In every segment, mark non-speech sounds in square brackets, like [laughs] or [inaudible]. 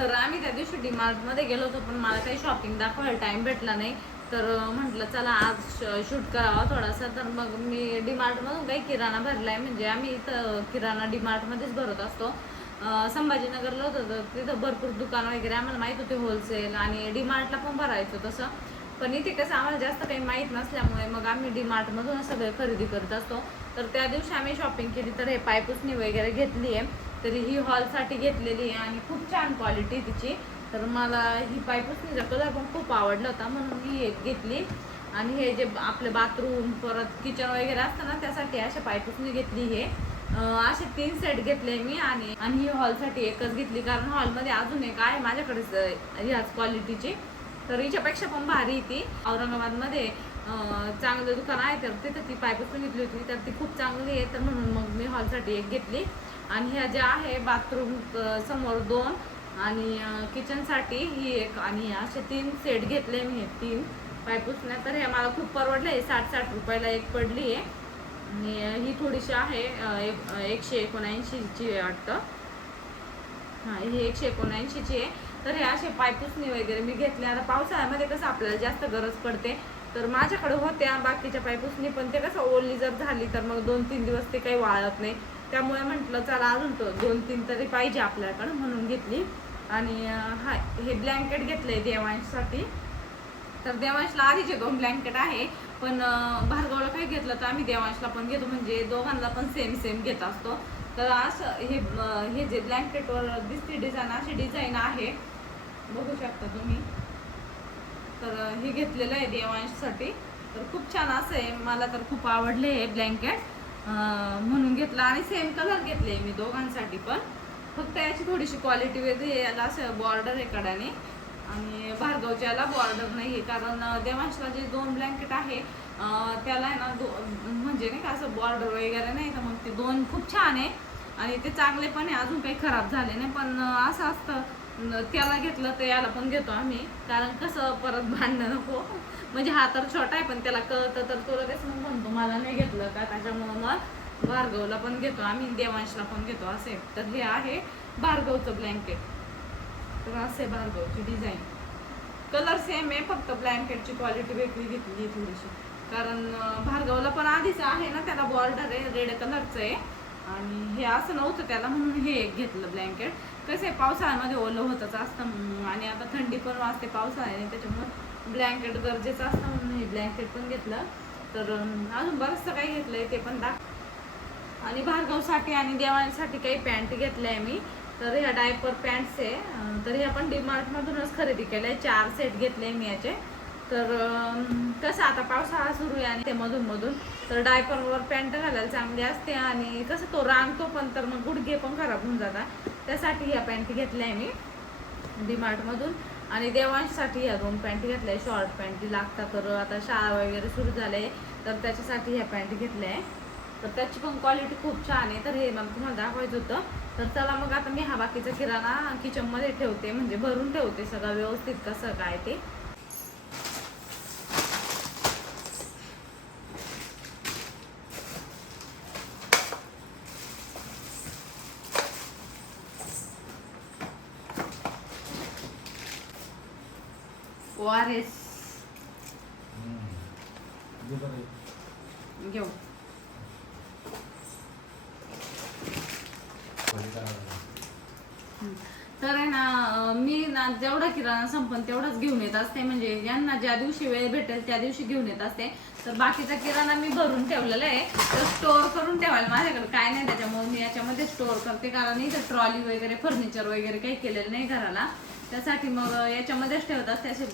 तर आम्ही त्या दिवशी डीमार्टमध्ये गेलो होतो पण मला काही शॉपिंग दाखवायला टाईम भेटला नाही. तर म्हटलं चला आज शूट करावा थोडासा. तर मग मी डीमार्टमधून काही किराणा भरला आहे म्हणजे आम्ही इथं किराणा डीमार्टमध्येच भरत असतो. संभाजीनगरला होतं तर तिथं भरपूर दुकान वगैरे आम्हाला माहीत होते होलसेल आणि डीमार्टला पण भरायचं तसं. पण इथे कसं आम्हाला जास्त काही माहीत नसल्यामुळे मग आम्ही डीमार्टमधून सगळे खरेदी करत असतो. तर त्या दिवशी आम्ही शॉपिंग केली तर हे पायपुसणी वगैरे घेतली आहे. तरी ही हॉलसाठी घेतलेली आहे आणि खूप छान क्वालिटी तिची. तर मला ही पायपुसणीचा कलर पण खूप आवडला होता म्हणून मी एक घेतली. आणि हे जे आपलं बाथरूम परत किचन वगैरे असतं ना त्यासाठी अशा पायपुसणी घेतली हे असे तीन सेट घेतले मी आणि आणि ही हॉलसाठी एकच घेतली कारण हॉलमध्ये अजून एक आहे माझ्याकडेच ह्याच क्वालिटीची तर हिच्यापेक्षा पण भारी आहे ती. औरंगाबादमध्ये चांगलं दुकान आहे तर तिथं ती पायपुसणी घेतली होती तर ती खूप चांगली आहे तर म्हणून मग मी हॉलसाठी एक घेतली. आणि ह्या ज्या आहे बाथरूम समोर दोन आणि किचनसाठी ही एक आणि असे तीन सेट घेतले मी हे तीन पायपुसण्या तर हे मला खूप परवडलं आहे साठ साठ रुपयाला एक पडली आहे. आणि ही थोडीशी आहे एक- एकशे एकोणऐंशीची आहे वाटतं. हां ही एकशे एकोणऐंशीची आहे. तर हे असे पायपुसणी वगैरे मी घेतले. आता पावसाळ्यामध्ये कसं आपल्याला जास्त गरज पडते. तर माझ्याकडे होत्या बाकीच्या पायपुसणी पण ते कसं ओली जर झाली तर मग दोन तीन दिवस ते काही वाळत नाही. त्यामुळे म्हटलं चला अजून तो दोन तीन तरी पाहिजे आपल्याकडं म्हणून घेतली. आणि हा हे ब्लँकेट घेतलंय देवांशसाठी. तर देवांशला आधीचे दोन ब्लँकेट आहे. पण भार्गवला काही घेतलं तर आम्ही देवांशला पण घेतो. म्हणजे दोघांना पण सेम सेम घेत असतो. तर असं हे हे जे ब्लँकेटवर दिसते डिझाईन अशी डिझाईन आहे. बघू शकता तुम्ही. तर हे घेतलेलं आहे देवांशसाठी. तर खूप छान असं आहे. मला तर खूप आवडले हे ब्लँकेट म्हणून घेतलं आणि सेम कलर घेतले मी दोघांसाठी पण. फक्त याची थोडीशी क्वालिटी वेगळी आहे. याला असं बॉर्डर आहे कडाने. आणि भार्गवच्या याला बॉर्डर नाही आहे. कारण देवांशला जे दोन ब्लँकेट आहे त्याला आहे ना दो म्हणजे नाही का असं बॉर्डर वगैरे नाही तर मग ते दोन खूप छान आहे. आणि ते चांगले पण आहे. अजून काही खराब झाले नाही. पण असं असतं. त्याला घेतलं तर याला पण घेतो आम्ही. कारण कसं परत भांडणं नको. म्हणजे हा तर छोटा आहे पण त्याला कळतं तर तो लगेच मग म्हणतो मला नाही घेतलं का? त्याच्यामुळं मग भार्गवला पण घेतो आम्ही देवांशला पण घेतो असे. तर हे आहे भार्गवचं ब्लँकेट तर असे भार्गवची डिझाईन कलर सेम आहे फक्त ब्लँकेटची क्वालिटी वेगळी घेतली थोडीशी. कारण भार्गवला पण आधीच आहे ना त्याला बॉर्डर आहे रेड कलरचं आहे. आणि हे असं नव्हतं त्याला म्हणून हे एक घेतलं ब्लँकेट कसं आहे पावसाळ्यामध्ये ओलं होतच असतं आणि आता थंडी पण वाजते पावसाळ्याने त्याच्यामुळे ब्लँकेट गरजेचं असतं म्हणून हे ब्लँकेट पण घेतलं. तर अजून बरंचसं काही घेतलंय ते पण दाख आणि भार्गवसाठी आणि देवांसाठी काही पॅन्ट घेतल्या आहे मी. तर ह्या डायपर पॅन्ट्स आहे. तर ह्या पण डीमार्टमधूनच खरेदी केल्या. आहे चार सेट घेतले मी याचे. तर कसं आता पावसाळा सुरू आहे आणि ते मधून मधून तर डायपरवर पॅन्ट घालायला चांगली असते आणि कसं तो रांगतो पण तर मग गुडघे पण खराब होऊन जातात. त्यासाठी ह्या पॅन्ट घेतल्या आहे मी डीमार्टमधून आणि देवांशसाठी ह्या दोन पॅन्ट घेतल्या आहे. शॉर्ट पॅन्ट लागतात तर आता शाळा वगैरे सुरू झाले तर त्याच्यासाठी ह्या पॅन्ट घेतल्या आहे. तर त्याची पण क्वालिटी खूप छान आहे. तर हे मला तुम्हाला दाखवायचं होतं. तर चला मग आता मी हा बाकीचा किराणा किचनमध्ये ठेवते म्हणजे भरून ठेवते सगळं व्यवस्थित कसं काय ते. ओ आर एस घेऊ तर आहे ना मी ना जेवढा किराणा संपन तेवढाच घेऊन येत असते. म्हणजे यांना ज्या दिवशी वेळ भेटेल त्या दिवशी घेऊन येत असते. तर बाकीचा किराणा मी भरून ठेवलेला आहे. तर स्टोअर करून ठेवायला माझ्याकडे काय नाही. त्याच्यामुळे मी याच्यामध्ये स्टोअर करते. कारण इथं ट्रॉली वगैरे फर्निचर वगैरे काही केलेलं नाही घराला. त्यासाठी मग याच्यामध्येच ठेवत असते असे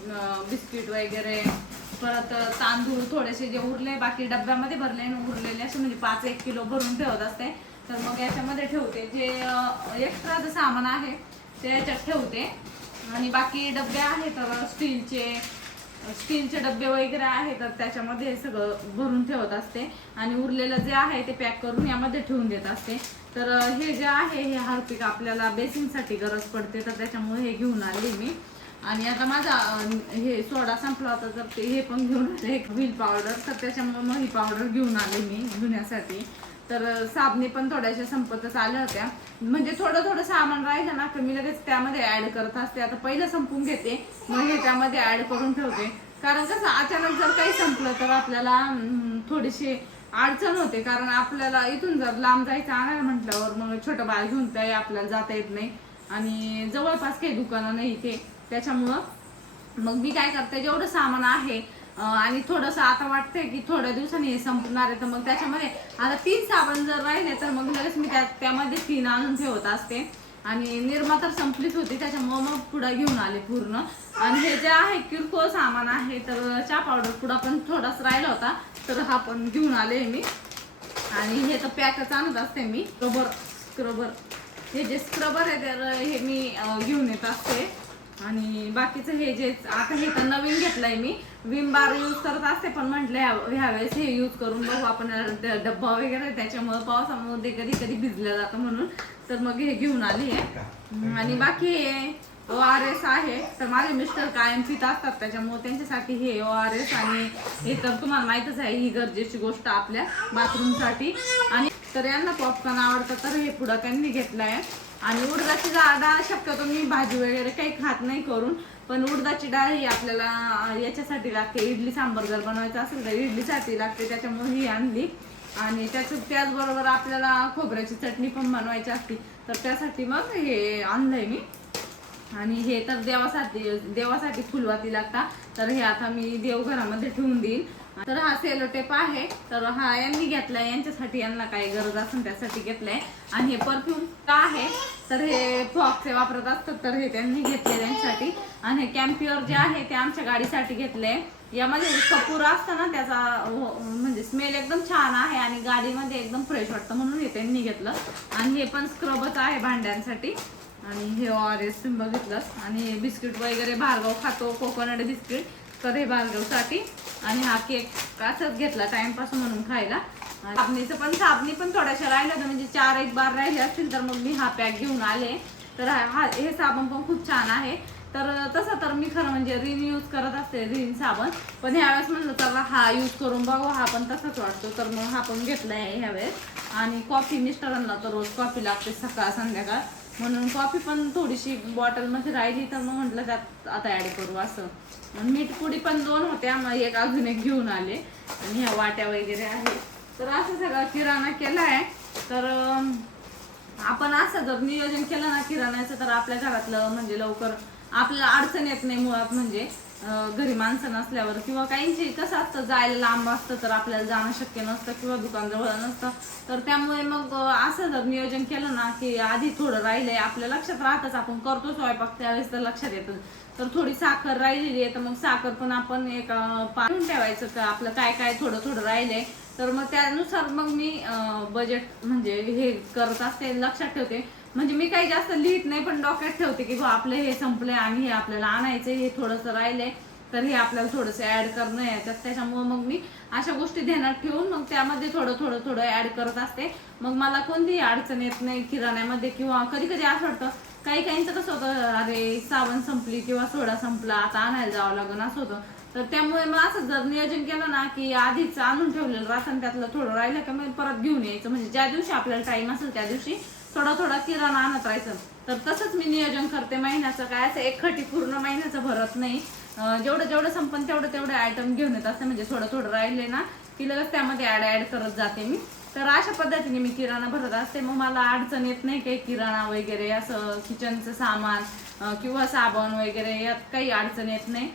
बिस्किट वगैरे. परत तांदूळ थोडेसे जे उरले बाकी डब्यामध्ये भरले आणि उरलेले असे म्हणजे पाच एक किलो भरून ठेवत असते. तर मग याच्यामध्ये ठेवते. जे एक्स्ट्राचं सामान आहे ते याच्यात ठेवते. आणि बाकी डबे आहे तर स्टीलचे स्टीलचे डबे वगैरे आहेत तर त्याच्यामध्ये हे सगळं भरून ठेवत असते. आणि उरलेलं जे आहे ते पॅक करून यामध्ये ठेवून देत असते. तर हे जे आहे हे हार्पिक आपल्याला बेसिंगसाठी गरज पडते तर त्याच्यामुळे हे घेऊन आले मी. आणि आता माझा हे सोडा संपला होता तर ते हे पण घेऊन आले. व्हील पावडर तर त्याच्यामुळे मग ही पावडर घेऊन आले मी धुण्यासाठी. तर साबणी पण थोड्याशा संपतच आल्या होत्या. म्हणजे थोडं थोडं सामान राहिलं ना मी लगेच त्यामध्ये ऍड करत असते. आता पहिलं संपून घेते मग हे त्यामध्ये ऍड करून ठेवते. कारण कसं अचानक जर काही संपलं तर आपल्याला थोडीशी अडचण होते. कारण आपल्याला इथून जर लांब जायचं आणायला म्हटल्यावर मग छोटं बाळ घेऊन काही आपल्याला जाता येत नाही. आणि जवळपास काही दुकानं नाही इथे. त्याच्यामुळं मग मी काय करते जेवढं सामान आहे आणि थोडंसं आता वाटतंय की थोड्या दिवसांनी हे संपणार आहे तर मग त्याच्यामध्ये आता तीन साबण जर राहिले तर मग लगेच मी त्या त्यामध्ये तीन आणून ठेवत असते. आणि निर्मा तर संपलीच होती त्याच्यामुळं मग पुढा घेऊन आले पूर्ण. आणि हे जे आहे किरकोळ सामान आहे तर चहा पावडर पुढा पण थोडाच राहिला होता तर हा पण घेऊन आले मी. आणि हे तर पॅकच आणत असते मी. स्क्रबर स्क्रबर हे जे स्क्रबर आहे तर हे मी घेऊन येत असते. आणि बाकीचं हे जे आता हे तर नवीन घेतलंय मी. विम बार यूज करत असते पण म्हटलं ह्या ह्यावेळेस हे यूज करून बघू आपण. डब्बा वगैरे त्याच्यामुळे पावसामध्ये कधी कधी भिजलं जातं म्हणून. तर मग हे घेऊन आली आहे. आणि बाकी हे ओ आर एस आहे. तर माझे मिस्टर कायम पित असतात त्याच्यामुळे त्यांच्यासाठी हे ओ आर एस आणि हे तर तुम्हाला माहीतच आहे ही गरजेची गोष्ट आपल्या बाथरूमसाठी आणि तर यांना पॉपकॉर्न आवडतं तर हे पुढं त्यांनी घेतलं आहे आणि उडदाची डाळ शक्यतो मी भाजी वगैरे काही खात नाही करून पण उडदाची डाळ ही आपल्याला याच्यासाठी लागते. इडली सांबार जर बनवायचं असेल तर इडलीसाठी लागते त्याच्यामुळे ही आणली. आणि त्याच त्याचबरोबर आपल्याला खोबऱ्याची चटणी पण बनवायची असती तर त्यासाठी मग हे आणलंय मी. आणि हे तर देवासाठी देवासाठी फुलवाती लागता. तर हे आता मी देवघरामध्ये ठेवून देईन. तर हा सेलो टेप आहे. तर हा यांनी घेतलाय. यांच्यासाठी यांना काय गरज असून त्यासाठी घेतलाय. आणि हे परफ्यूम का आहे? तर हे फॉक्सचे वापरत असतात तर हे त्यांनी घेतले त्यांच्यासाठी. आणि हे कॅम्प्युअर जे आहे ते आमच्या गाडीसाठी घेतले यामध्ये कपूर असतं ना त्याचा हो, म्हणजे स्मेल एकदम छान आहे आणि गाडीमध्ये एकदम फ्रेश वाटतं म्हणून हे त्यांनी घेतलं. आणि हे पण स्क्रबच आहे भांड्यांसाठी. आणि हे आर एस तुम्ही बघितलं आणि बिस्किट वगैरे भार्गव खातो कोकोनट बिस्किट. तर हे भार्गवसाठी आणि हा केक असंच घेतला टाइमपास म्हणून खायला. साबणीचं पण साबणी पण थोड्याशा राहिल्या होत्या म्हणजे चार एक बार राहिले असतील तर मग मी हा पॅक घेऊन आले. तर हा हा- हे साबण पण खूप छान आहे. तर तसं तर मी खरं म्हणजे रिन यूज करत असते रिन साबण. पण ह्यावेळेस म्हणलं तर हा यूज करून बघू हा पण तसाच वाटतो. तर मग हा पण घेतला आहे ह्यावेळेस. आणि कॉफी मिस्टरांना तर रोज कॉफी लागते सकाळ संध्याकाळ. म्हणून कॉफी पण थोडीशी बॉटलमध्ये राहिली तर मग म्हटलं त्यात आता ॲड करू असं. आणि मीठ पुडी पण दोन होत्या मग एक अजून एक घेऊन आले. आणि ह्या वाट्या वगैरे आहे तर असं सगळं किराणा केला आहे तर आपण असं जर नियोजन केलं ना किराण्याचं तर आपल्या घरातलं म्हणजे लवकर आपल्याला अडचण येत नाही मुळात म्हणजे. घरी माणसं नसल्यावर किंवा काहींचे कसं असतं जायला लांब असतं तर आपल्याला जाणं शक्य नसतं किंवा दुकान जवळ नसतं. तर त्यामुळे मग असं जर नियोजन केलं ना की आधी थोडं राहिलंय आपल्या लक्षात राहतच आपण करतो स्वयंपाक त्यावेळेस तर लक्षात येतं. तर थोडी साखर राहिलेली आहे तर मग साखर पण आपण एक पाहून ठेवायचं का आपलं काय काय थोडं थोडं राहिलंय. तर मग त्यानुसार मग मी बजेट म्हणजे हे करत असते लक्षात ठेवते. म्हणजे मी काही जास्त लिहित नाही पण डोक्यात ठेवते की बा आपलं हे संपलंय आणि हे आपल्याला आणायचं हे थोडंसं राहिलंय तर हे आपल्याला थोडंसं ऍड करणं याच्यात त्याच्यामुळं त्याच्यामुळे मग मी अशा गोष्टी ध्यानात ठेवून मग त्यामध्ये थोडं थोडं थोडं ऍड करत असते. मग मला कोणतीही अडचण येत नाही किराण्यामध्ये किंवा कधी कधी असं वाटतं काही काहींचं कसं होतं अरे साबण संपली किंवा सोडा संपला आता आणायला जावं लागेल असं होतं. तर त्यामुळे मग असं जर नियोजन केलं ना की आधीच आणून ठेवलेलं राशन त्यातलं थोडं राहिलं का मग परत घेऊन यायचं. म्हणजे ज्या दिवशी आपल्याला टाइम असेल त्या दिवशी थोडा थोडा किराणा आणत राहायचं. तर तसंच मी नियोजन करते महिन्याचं. काय असं एकखटी पूर्ण महिन्याचं भरत नाही. जेवढं जेवढं संपन तेवढं तेवढं आयटम घेऊन येत असते. म्हणजे थोडं थोडं राहिले ना की लगेच त्यामध्ये ॲड ॲड करत जाते मी. तर अशा पद्धतीने मी किराणा भरत असते. मग मला अडचण येत नाही काही किराणा वगैरे असं किचनचं सामान किंवा साबण वगैरे यात काही अडचण येत नाही.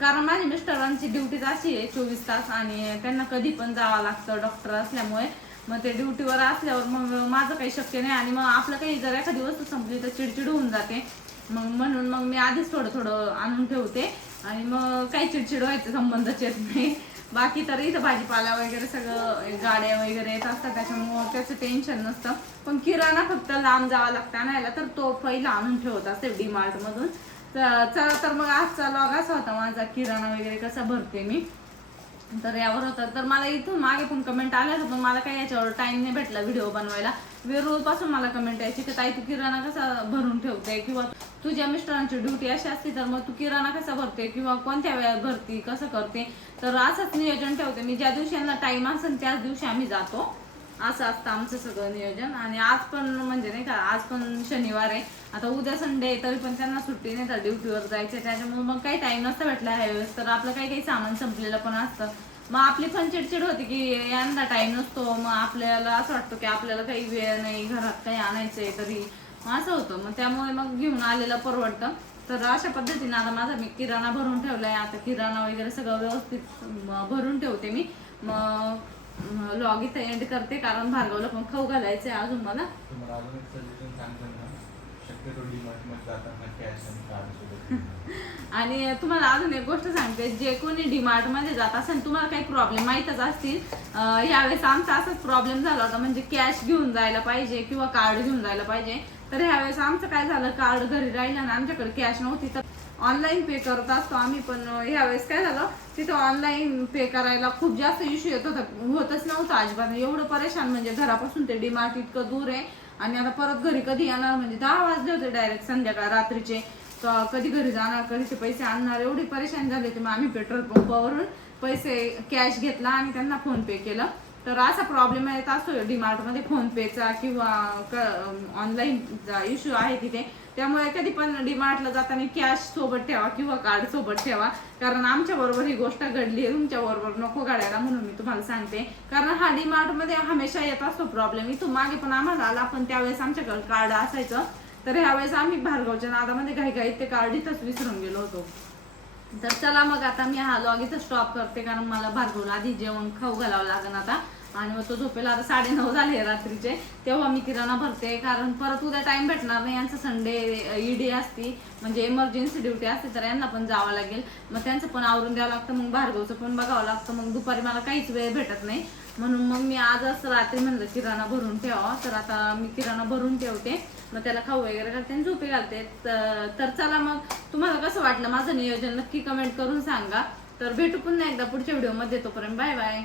कारण माझ्या मिस्टरांची ड्युटीच अशी आहे चोवीस तास. आणि त्यांना कधी पण जावं लागतं डॉक्टर असल्यामुळे. मग ते ड्युटीवर असल्यावर मग माझं काही शक्य नाही आणि मग आपलं काही जर एखादी वस्तू संपली तर चिडचिड होऊन जाते. मग म्हणून मग मी आधीच थोडं थोडं आणून ठेवते. आणि मग काही चिडचिड व्हायचं संबंधच येत नाही. बाकी तर इथं भाजीपाला वगैरे सगळं गाड्या वगैरे येत असतात त्याच्यामुळं त्याचं टेन्शन नसतं. पण किराणा फक्त लांब जावं लागतं आणायला तर तो पहिला आणून ठेवत असते डी तर चला तर मग आजचा लॉग असा होता. माझा किराणा वगैरे कसा भरते मी. तर यावर होतं. तर मला इथून मागे पण कमेंट आल्या होत्या पण मला काही याच्यावर टाइम नाही भेटला व्हिडिओ बनवायला. वेरूळपासून मला कमेंट यायची की ताई तू किराणा कसा भरून ठेवते किंवा तुझ्या मिस्टरांची ड्युटी अशी असते तर मग तू किराणा कसा भरते किंवा कोणत्या वेळात भरती कसं करते? तर असंच नियोजन ठेवते. मी ज्या दिवशी यांना टाइम असेल त्याच दिवशी आम्ही जातो. असं असतं आमचं सगळं नियोजन. आणि आज पण म्हणजे नाही का आज पण शनिवार आहे. आता उद्या संडे आहे तरी पण त्यांना सुट्टी नाही तर ड्युटीवर जायचं त्याच्यामुळे मग काही टाईम नसतं भेटला ह्यावेळेस तर आपलं काही काही सामान संपलेलं पण असतं. मग आपली पण चिडचिड होती की यांना टाईम नसतो. मग आपल्याला असं वाटतं की आपल्याला काही वेळ नाही घरात काही आणायचंय तरी. मग असं होतं. मग त्यामुळे मग घेऊन आलेलं परवडतं. तर अशा पद्धतीने आता माझा मी किराणा भरून ठेवलाय. आता किराणा वगैरे सगळं व्यवस्थित भरून ठेवते मी. मग लॉग इथं एंड करते कारण भार्गवला पण खाऊ घालायचंय अजून मला. आणि [laughs] आणि तुम्हाला अजून एक गोष्ट सांगते जे कोणी डीमार्टमध्ये जात असेल तुम्हाला काही प्रॉब्लेम माहीतच असतील. यावेळेस आमचा असाच प्रॉब्लेम झाला होता म्हणजे कॅश घेऊन जायला पाहिजे किंवा कार्ड घेऊन जायला पाहिजे. तर ह्यावेळेस आमचं काय झालं कार्ड घरी राहिलं ना आमच्याकडे कॅश नव्हती. तर ऑनलाईन पे करत असतो आम्ही पण ह्यावेळेस काय झालं तिथं ऑनलाईन पे करायला खूप जास्त इश्यू येत होता होतच नव्हतं अजिबात. एवढं परेशान म्हणजे घरापासून ते डीमार्ट इतकं दूर आहे. आणि आता परत घरी कधी येणार म्हणजे दहा वाजले होते डायरेक्ट संध्याकाळ रात्रीचे. तर कधी घरी जाणार कधी ते पैसे आणणार एवढी परेशान झाली होती. मग आम्ही पेट्रोल पंपावरून पैसे कॅश घेतला आणि त्यांना फोनपे केलं. तर असा प्रॉब्लेम येत असतो डीमार्टमध्ये फोनपेचा किंवा ऑनलाईनचा इश्यू आहे तिथे. त्यामुळे कधी पण डीमार्टला जाताना कॅश सोबत ठेवा किंवा कार्ड सोबत ठेवा. कारण आमच्या बरोबर ही गोष्ट घडली आहे. तुमच्या बरोबर नको गाड्याला म्हणून मी तुम्हाला सांगते. कारण हा डीमार्टमध्ये हमेशा येत असतो प्रॉब्लेम इथून मागे पण आम्हाला आला पण त्यावेळेस आमच्याकडे कार्ड असायचं. तर ह्यावेळेस आम्ही भार्गवच्या नादामध्ये घाई घाईत ते कार्ड इथंच विसरून गेलो होतो. तर चला मग आता मी हा लॉग इथं स्टॉप करते. कारण मला भार्गवला आधी जेवण खाऊ घालावं लागेल आता. आणि मग तो झोपेला आता साडे नऊ झाले रात्रीचे. तेव्हा मी किराणा भरते कारण परत उद्या टाइम भेटणार नाही. यांचं संडे ईडी असती. म्हणजे इमर्जन्सी ड्युटी असते तर यांना पण जावं लागेल. मग त्यांचं पण आवरून द्यावं लागतं मग भार्गवचं पण बघावं लागतं. मग दुपारी मला काहीच वेळ भेटत नाही. म्हणून मग मी आजच रात्री म्हणलं किराणा भरून ठेवा. तर आता मी किराणा भरून ठेवते. मग त्याला खाऊ वगैरे घालते आणि झोपे घालते. तर चला मग. तुम्हाला कसं वाटलं माझं नियोजन? नक्की कमेंट करून सांगा. तर भेटू पुन्हा एकदा पुढच्या व्हिडिओमध्ये तोपर्यंत बाय बाय